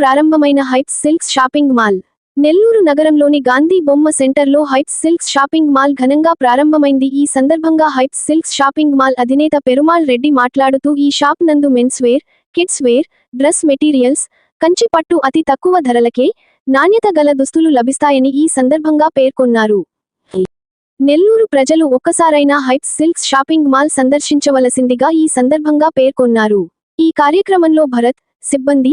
ప్రారంభమైన Hypes silks shopping mall. Nellore నగరంలోని గాంధీ బొమ్మ సెంటర్లో హైప్స్ సిల్క్స్ షాపింగ్ మాల్ ఘనంగా ప్రారంభమైంది. ఈ సందర్భంగా హైప్స్ సిల్క్స్ షాపింగ్ మాల్ అధినేత పెరుమాల్ రెడ్డి మాట్లాడుతూ ఈ షాప్ నందు mens wear kids wear dress materials Kanchi పట్టు అతి తక్కువ ధరలకే నాణ్యత గల దుస్తులు లభిస్తాయని ఈ సందర్భంగా పేర్కొన్నారు. నెల్లూరు ప్రజలు ఒక్కసారైనా హైప్స్ సిల్క్స్ షాపింగ్ మాల్ సందర్శించవలసిందిగా ఈ సందర్భంగా పేర్కొన్నారు. ఈ కార్యక్రమంలో భరత్ సిబ్బంది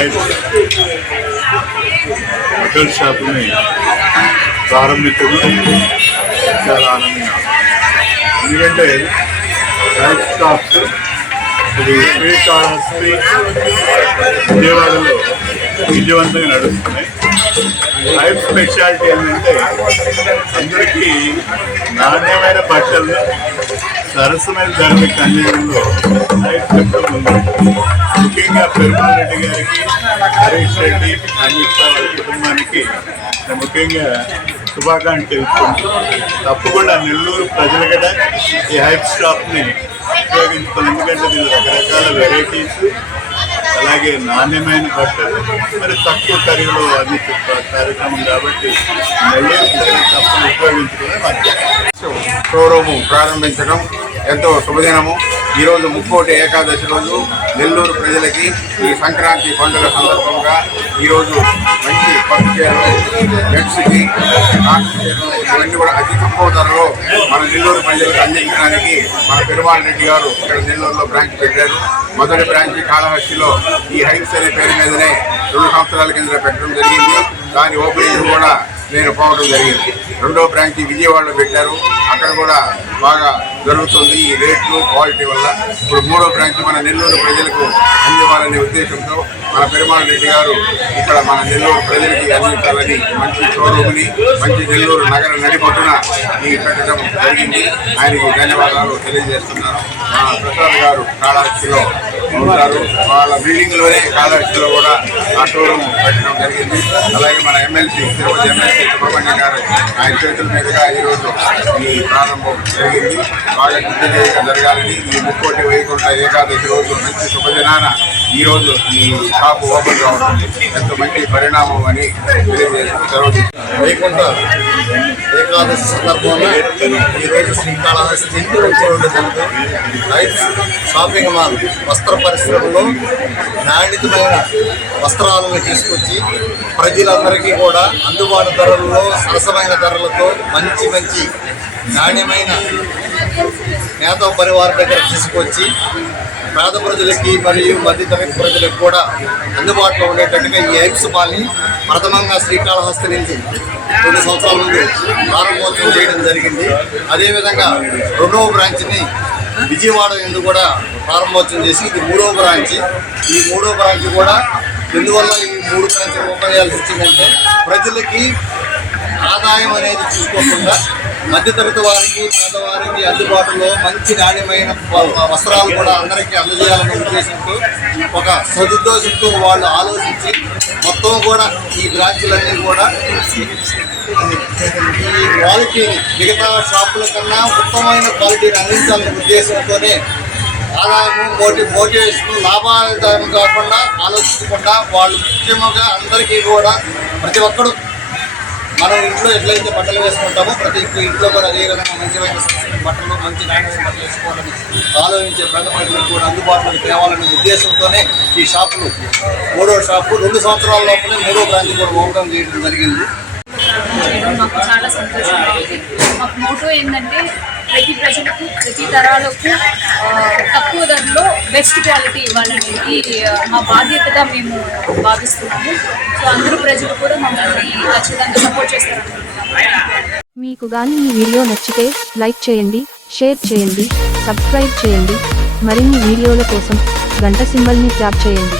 హాయ్ హోటల్ షాప్ని ప్రారంభించడం చాలా ఆనందంగా ఎందుకంటే రైట్ స్టాప్స్ ఇది శ్రీకాళహస్తి విజయవాడలో విజయవంతంగా నడుస్తున్నాయి. లైఫ్ స్పెషాలిటీ ఏంటంటే అందరికీ నాణ్యమైన బట్టలు సరసమైన ధరలకు అందించడంలో లైఫ్ ఎప్పుడు ఉంది. ముఖ్యంగా పెరుగు రెడ్డి గారికి హరీష్ రెడ్డి అమిత్ షా కుటుంబానికి ముఖ్యంగా శుభాకాంక్షలు తెలుపుకుంటూ తప్పకుండా నెల్లూరు ప్రజలు కూడా ఈ హైప్ స్టాప్ని ఉపయోగించుకోవాలి ఎందుకంటే దీని రకరకాల వెరైటీస్ అలాగే నాణ్యమైన బట్టలు మరి తక్కువ ఖరీదులో అన్ని కార్యక్రమం కాబట్టి నెల్లూరు ప్రజలు తప్పని ఉపయోగించుకునే మధ్య షోరూము ప్రారంభించడం ఎంతో శుభదినము. ఈరోజు ముక్కోటి ఏకాదశి రోజు నెల్లూరు ప్రజలకి ఈ సంక్రాంతి పండుగ సందర్భంగా ఈరోజు మంచి పట్టు చీరలు బెడ్స్కి కాటన్ చీరలు ఇవన్నీ కూడా అతి తక్కువ ధరలో మన నెల్లూరు ప్రజలకు అందించడానికి మన పెరుమాళ్ రెడ్డి గారు ఇక్కడ నెల్లూరులో బ్రాంచ్ పెట్టారు. మొదటి బ్రాంచ్ కాళహస్తిలో ఈ హైట్స్ అనే పేరు మీదనే రెండు సంవత్సరాల కింద పెట్టడం జరిగింది. దాని ఓపెనింగ్ కూడా నేను పోవడం జరిగింది. రెండో బ్రాంచ్ విజయవాడలో పెట్టారు. అక్కడ కూడా బాగా జరుగుతుంది. ఈ రేట్లు క్వాలిటీ వల్ల ఇప్పుడు మూడో బ్రాంచ్ మన నెల్లూరు ప్రజలకు అందివ్వాలనే ఉద్దేశంతో మన పెరుమాళ రెడ్డి గారు ఇక్కడ మన నెల్లూరు ప్రజలకి అందించాలని మంచి షోరూమ్ని మంచి నెల్లూరు నగర నడిపొట్టున ఈ పెట్టడం జరిగింది. ఆయనకు ధన్యవాదాలు తెలియజేస్తున్నాను మా ప్రసాద్ గారు కాళాక్షిలో ఉంటారు. వాళ్ళ బిల్డింగ్లోనే కూడా ఆ షోరూమ్ పెట్టడం జరిగింది. అలాగే మన ఎమ్మెల్సీ తిరుపతి ఎమ్మెల్సీ సుబ్రహ్మణ్యం గారు ఆయన చేతుల మీదుగా ఈరోజు ఈ ప్రారంభం జరిగింది. బాగా దిగ్విజయంగా జరగాలని ఈ ముక్కోటి వైకుంఠ ఏకాదశి రోజు మంచి శుభదినాన ఈ రోజు ఈ షాపు ఓపెన్గా ఉంటుంది మంచి పరిణామం అని తెలియజేస్తుంది వైకుంఠ ఏకాదశి సందర్భంగా ఈరోజు శ్రీకాళహస్తి వచ్చేటువంటి రైతు షాపింగ్ మాల్ వస్త్ర పరిశ్రమలో నాణ్యతమైన వస్త్రాలను తీసుకొచ్చి ప్రజలందరికీ కూడా అందుబాటు ధరల్లో సరసమైన ధరలతో మంచి మంచి నాణ్యమైన నేత పరివారం దగ్గర తీసుకొచ్చి పేద ప్రజలకి మరియు మధ్యతరగతి ప్రజలకు కూడా అందుబాటులో ఉండేటట్టుగా ఈ ఎయిమ్స్ మాల్ని ప్రథమంగా శ్రీకాళహస్తి నుంచి కొన్ని సంవత్సరాల ముందు ప్రారంభోత్సవం చేయడం జరిగింది. అదేవిధంగా రెండవ బ్రాంచ్ని విజయవాడ ఎందు కూడా ప్రారంభోత్సవం చేసి ఇది మూడవ బ్రాంచ్. ఈ మూడవ బ్రాంచ్ కూడా ఎందువల్ల ఈ మూడు బ్రాంచ్ ఓపెన్ చేయాల్సి వచ్చిందంటే ప్రజలకి ఆదాయం అనేది చూసుకోకుండా మధ్యతరగతి వారికి పేదవారికి అందుబాటులో మంచి నాణ్యమైన వస్త్రాలు కూడా అందరికీ అందజేయాలనే ఉద్దేశంతో ఒక సదుద్దేశంతో వాళ్ళు ఆలోచించి మొత్తం కూడా ఈ బ్రాంచ్లన్నీ కూడా ఈ క్వాలిటీని మిగతా షాపుల కన్నా ఉత్తమమైన క్వాలిటీని అందించాలనే ఉద్దేశంతోనే ఆదాయము మోటి మోటివేషన్ లాభాదాయం కాకుండా ఆలోచించకుండా వాళ్ళు ముఖ్యంగా అందరికీ కూడా ప్రతి ఒక్కరు మనం ఇంట్లో ఎట్లయితే బట్టలు వేసుకుంటామో ప్రతి ఒక్క ఇంట్లో కూడా అదే విధంగా మంచిమైన బట్టలు మంచి నాణ్యమైన బట్టలు వేసుకోవాలని ఆలోచించే పేద ప్రజలకు కూడా అందుబాటులోకి తేవాలనే ఉద్దేశంతోనే ఈ షాపులు మూడో షాపు రెండు సంవత్సరాల లోపలే మూడో బ్రాంచ్ కూడా ఓపెన్ చేయడం జరిగింది. మాకు చాలా సంతోషంగా ఉంది. మాకు మోటో ఏంటంటే ప్రతి ప్రజలకు ప్రతి తరాలకు తక్కువ ధరలో బెస్ట్ క్వాలిటీ ఇవ్వాలనేది మా బాధ్యతగా మేము భావిస్తున్నాము. సో అందరూ ప్రజలు కూడా మమ్మల్ని ఖచ్చితంగా సపోర్ట్ చేస్తారనుకుంటున్నాము. మీకు గాని ఈ వీడియో నచ్చితే లైక్ చేయండి షేర్ చేయండి సబ్స్క్రైబ్ చేయండి. మరిన్ని వీడియోల కోసం గంట సింబల్ని ట్యాప్ చేయండి.